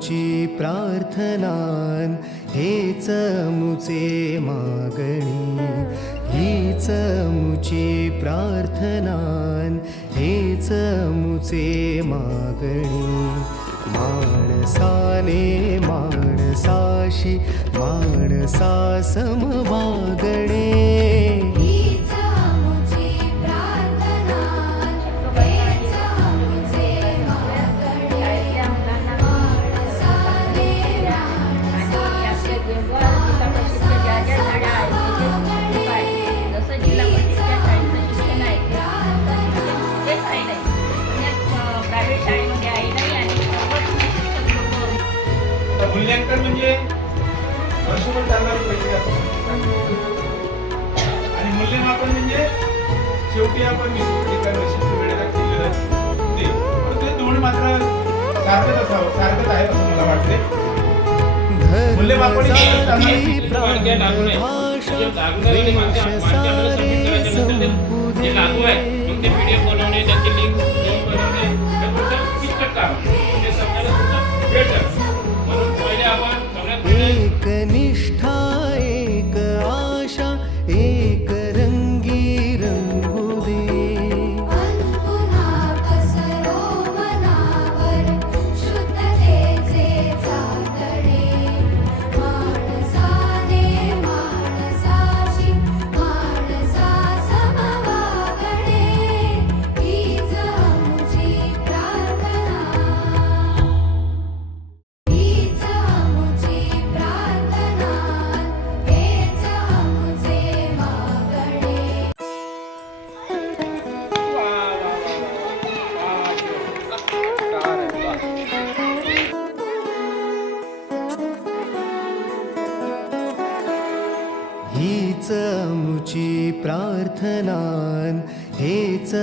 मुची प्रार्थनान हेच मुचे मागणी हीच मुची प्रार्थनान हेच मुचे मागणी माणसाने माणसाशी माणसा समवागणे मूल्यांकन म्हणजे वर्षभर चालणारी प्रक्रिया आणि मूल्यमापन म्हणजे शेवटी आपण एका विशिष्ट वेळेला केलेलं ते पण ते दोन्ही मात्र सारखंच असावं सारखंच आहे असं मला वाटते. मूल्यमापन लागू आहे मग ते पीडीएफ बनवणे त्याची लिंक बनवणे हे गोष्ट किचकट काम ते समजायला वेळ जातो. म्हणून पहिले आपण सगळ्यात एक निष्ठा एक आशा एक रंगी रंगू दे हीच मुची प्रार्थनान हेच